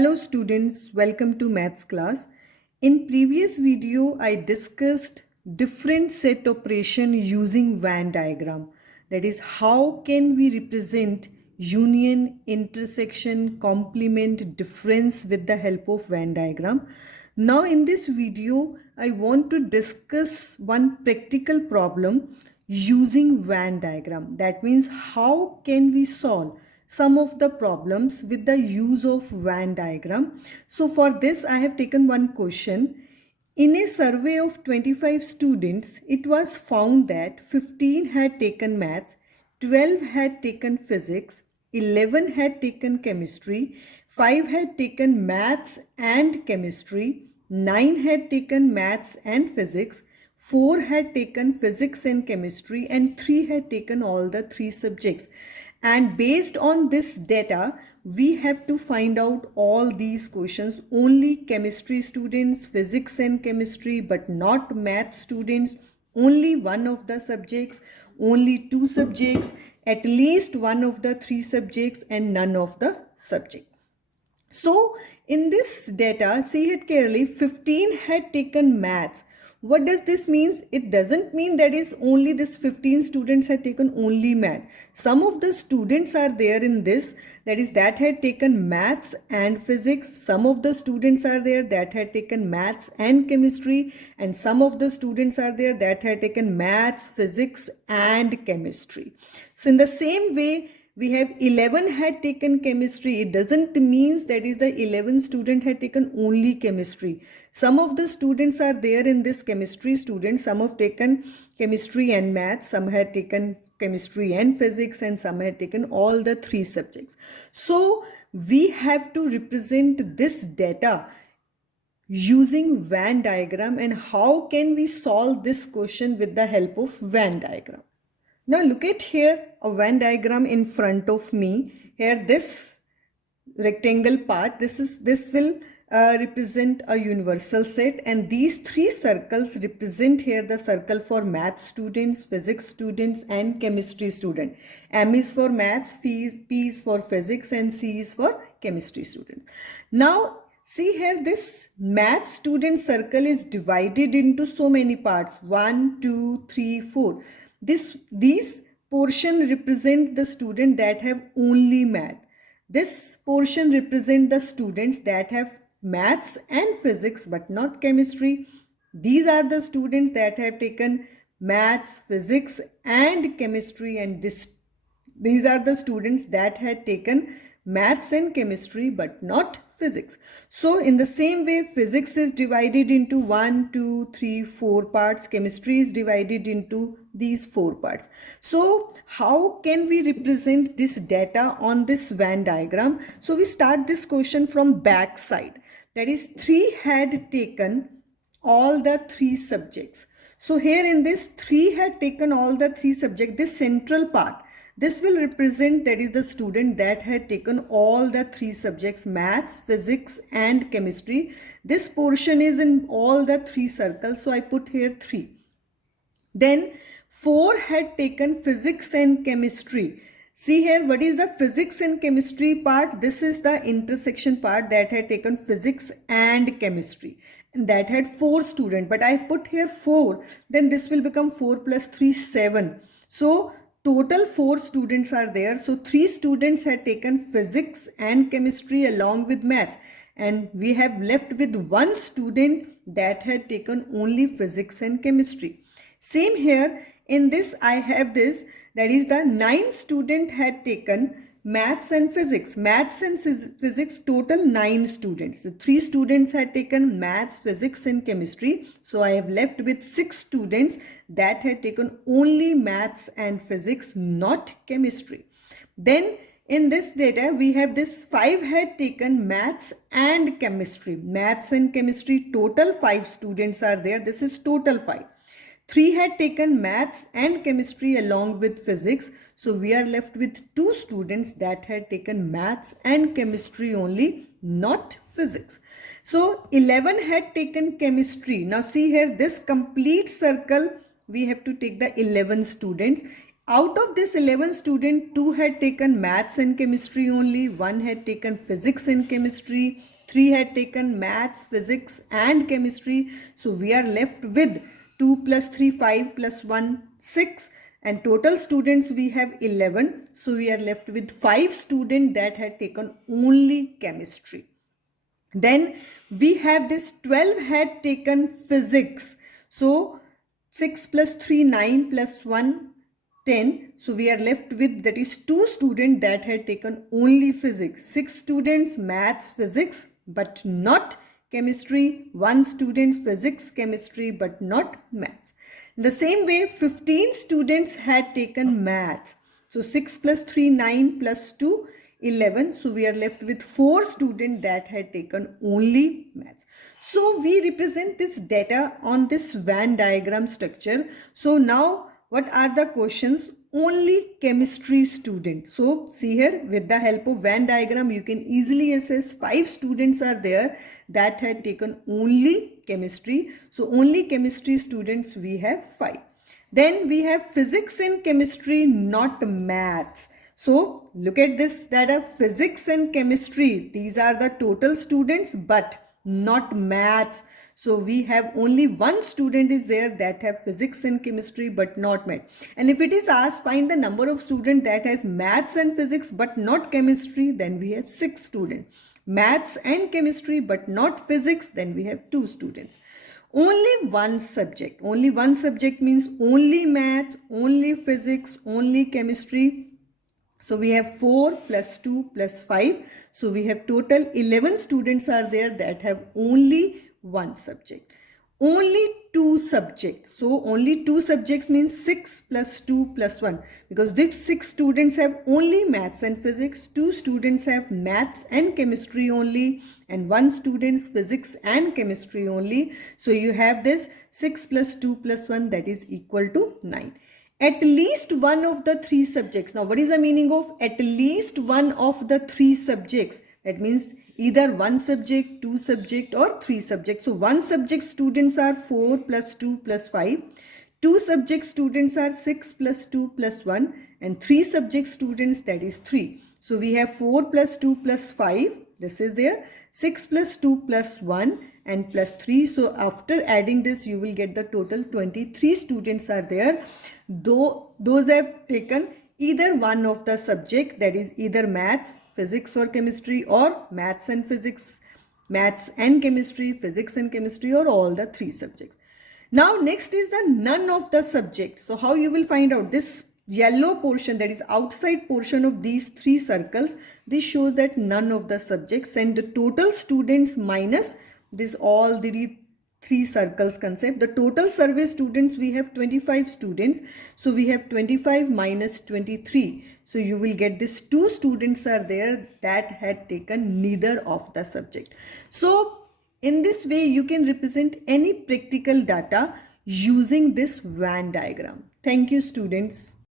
Hello students, welcome to maths class. In previous video, I discussed different set operation using Venn diagram. That is, how can we represent union, intersection, complement, difference with the help of Venn diagram. Now in this video, I want to discuss one practical problem using Venn diagram. That means how can we solve some of the problems with the use of Venn diagram. So for this, I have taken one question. In a survey of 25 students, it was found that 15 had taken maths, 12 had taken physics, 11 had taken chemistry, 5 had taken maths and chemistry, 9 had taken maths and physics, 4 had taken physics and chemistry, and 3 had taken all the 3 subjects. And based on this data, we have to find out all these questions. Only chemistry students, physics and chemistry, but not math students. Only one of the subjects, only 2 subjects, at least one of the 3 subjects, and none of the subject. So in this data, see it clearly, 15 had taken maths. What does this mean? It doesn't mean that is only this 15 students had taken only math. Some of the students are there in this, that is that had taken maths and physics. Some of the students are there that had taken maths and chemistry, and some of the students are there that had taken maths, physics and chemistry. So in the same way, we have 11 had taken chemistry. It doesn't mean that is the 11 student had taken only chemistry. Some of the students are there in this chemistry student. Some have taken chemistry and maths. Some had taken chemistry and physics, and some had taken all the 3 subjects. So we have to represent this data using Venn diagram. And how can we solve this question with the help of Venn diagram? Now look at here a Venn diagram in front of me. Here this rectangle part, this will represent a universal set, and these 3 circles represent here the circle for math students, physics students and chemistry student. M is for maths, P is for physics, and C is for chemistry students. Now see here, this math student circle is divided into so many parts, 1, 2, 3, 4. These portion represent the student that have only math. This portion represent the students that have maths and physics but not chemistry. These are the students that have taken maths, physics and chemistry, and these are the students that had taken maths and chemistry but not physics. So in the same way, physics is divided into 1, 2, 3, 4 parts. Chemistry is divided into these 4 parts. So how can we represent this data on this Venn diagram? So we start this question from back side. That is, 3 had taken all the 3 subjects. So here in this, 3 had taken all the 3 subjects. This central part, this will represent that is the student that had taken all the 3 subjects, maths, physics and chemistry. This portion is in all the 3 circles, so I put here 3. Then 4 had taken physics and chemistry. See here, what is the physics and chemistry part? This is the intersection part that had taken physics and chemistry. And that had 4 students, but I have put here 4. Then this will become 4 plus 3, 7. So total 4 students are there. So 3 students had taken physics and chemistry along with maths. And we have left with 1 student that had taken only physics and chemistry. Same here, in this I have this, that is the 9 student had taken maths and physics. Maths and physics, total 9 students. The 3 students had taken maths, physics and chemistry. So I have left with 6 students that had taken only maths and physics, not chemistry. Then in this data, we have this 5 had taken maths and chemistry. Maths and chemistry, total 5 students are there. This is total 5. 3 had taken maths and chemistry along with physics. So we are left with 2 students that had taken maths and chemistry only, not physics. So 11 had taken chemistry. Now see here, this complete circle, we have to take the 11 students. Out of this 11 student, 2 had taken maths and chemistry only, 1 had taken physics and chemistry, 3 had taken maths, physics and chemistry. So we are left with 2 plus 3, 5 plus 1, 6, and total students we have 11. So we are left with 5 students that had taken only chemistry. Then we have this 12 had taken physics. So 6 plus 3, 9 plus 1, 10. So we are left with, that is 2 students that had taken only physics. 6 students maths, physics, but not chemistry. 1 student physics, chemistry, but not maths. In the same way, 15 students had taken maths. So 6 plus 3, 9 plus 2, 11. So we are left with 4 students that had taken only maths. So we represent this data on this Venn diagram structure. So now what are the questions? Only chemistry students. So see here, with the help of Venn diagram, you can easily assess 5 students are there that had taken only chemistry. So only chemistry students we have 5. Then we have physics and chemistry, not maths. So look at this data, physics and chemistry, these are the total students, but not maths. So we have only 1 student is there that have physics and chemistry but not math. And if it is asked, find the number of students that has maths and physics but not chemistry, then we have 6 students. Maths and chemistry but not physics, then we have 2 students. Only one subject means only math, only physics, only chemistry. So we have 4 plus 2 plus 5. So we have total 11 students are there that have only one subject. Only 2 subjects. So only 2 subjects means 6 plus 2 plus 1. Because these 6 students have only maths and physics. 2 students have maths and chemistry only. And 1 student's physics and chemistry only. So you have this 6 plus 2 plus 1, that is equal to 9. At least one of the 3 subjects. Now, what is the meaning of at least one of the 3 subjects? That means either 1 subject, 2 subject or 3 subjects. So, 1 subject students are 4 plus 2 plus 5. 2 subject students are 6 plus 2 plus 1. And 3 subject students, that is 3. So, we have 4 plus 2 plus 5. This is there. 6 plus 2 plus 1 and plus 3. So after adding this, you will get the total 23 students are there. Though those have taken either one of the subject, that is either maths, physics or chemistry, or maths and physics, maths and chemistry, physics and chemistry, or all the 3 subjects. Now next is the none of the subject. So how you will find out this yellow portion, that is outside portion of these 3 circles, this shows that none of the subjects, and the total students minus this all the 3 circles concept. The total survey students, we have 25 students. So we have 25 minus 23. So you will get this 2 students are there that had taken neither of the subject. So in this way, you can represent any practical data using this Venn diagram. Thank you, students.